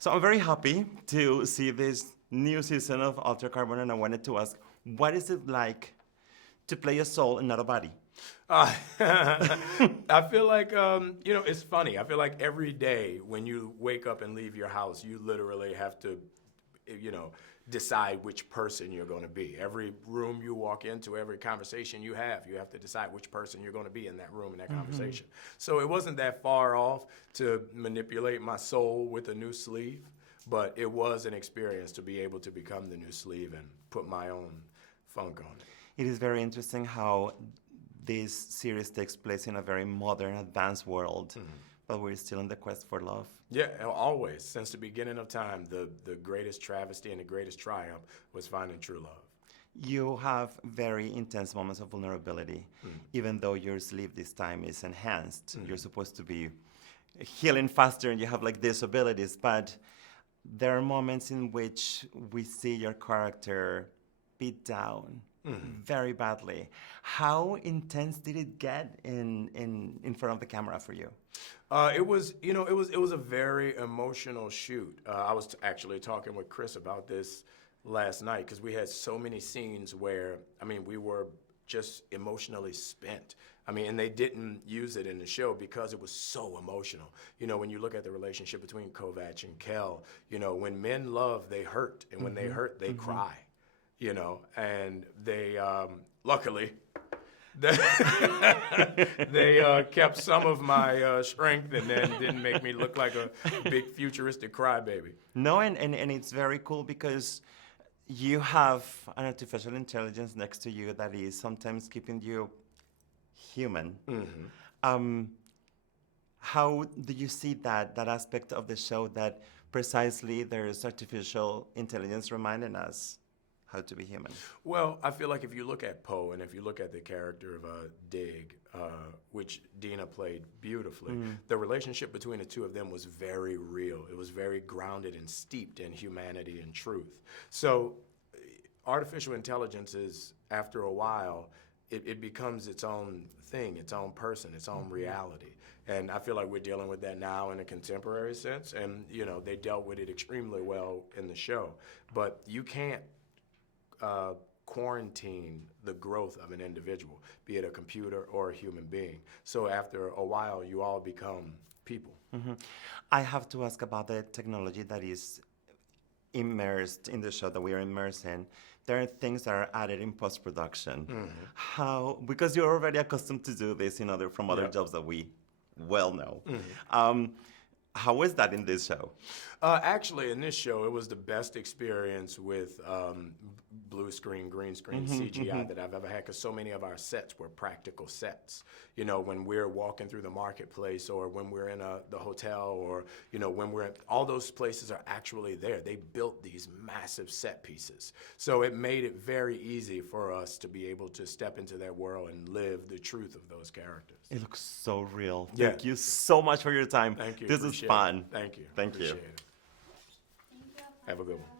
So I'm very happy to see this new season of Alter Carbon, and I wanted to ask, what is it like to play a soul and not a body? Uh, I feel like, it's funny. I feel like every day when you wake up and leave your house, you literally have to, decide which person you're going to be. Every room you walk into, every conversation you have to decide which person you're going to be in that room, in that conversation. So it wasn't that far off to manipulate my soul with a new sleeve, but it was an experience to be able to become the new sleeve and put my own funk on it. It is very interesting how this series takes place in a very modern, advanced world, but we're still in the quest for love. Yeah, always. Since the beginning of time, the greatest travesty and the greatest triumph was finding true love. You have very intense moments of vulnerability, even though your sleep this time is enhanced. You're supposed to be healing faster and you have like these abilities, but there are moments in which we see your character beat down very badly. How intense did it get in front of the camera for you? It was a very emotional shoot. I was actually talking with Chris about this last night because we had so many scenes where, we were just emotionally spent. And they didn't use it in the show because it was so emotional. When you look at the relationship between Kovac and Kel, when men love, they hurt, and when they hurt, they cry. And they luckily. They kept some of my strength and then didn't make me look like a big futuristic crybaby. No, and it's very cool because you have an artificial intelligence next to you that is sometimes keeping you human. How do you see that aspect of the show that precisely there's artificial intelligence reminding us how to be human? Well, I feel like if you look at Poe and if you look at the character of Dig, which Dina played beautifully, the relationship between the two of them was very real. It was very grounded and steeped in humanity and truth. So artificial intelligence is, after a while, it becomes its own thing, its own person, its own reality. And I feel like we're dealing with that now in a contemporary sense. And, they dealt with it extremely well in the show. But you can't quarantine the growth of an individual, be it a computer or a human being. So after a while, you all become people. I have to ask about the technology that is immersed in the show that we are immersed in. There are things that are added in post-production. How, because you're already accustomed to do this from other jobs that we well know. How is that in this show? Actually, in this show, it was the best experience with blue screen, green screen, CGI that I've ever had, because so many of our sets were practical sets. When we're walking through the marketplace or when we're in the hotel or, when we're all those places are actually there. They built these massive set pieces. So it made it very easy for us to be able to step into that world and live the truth of those characters. It looks so real. Yeah. Thank you so much for your time. Thank you. This is fun. Thank you. Thank you. Appreciate it. Have a good one.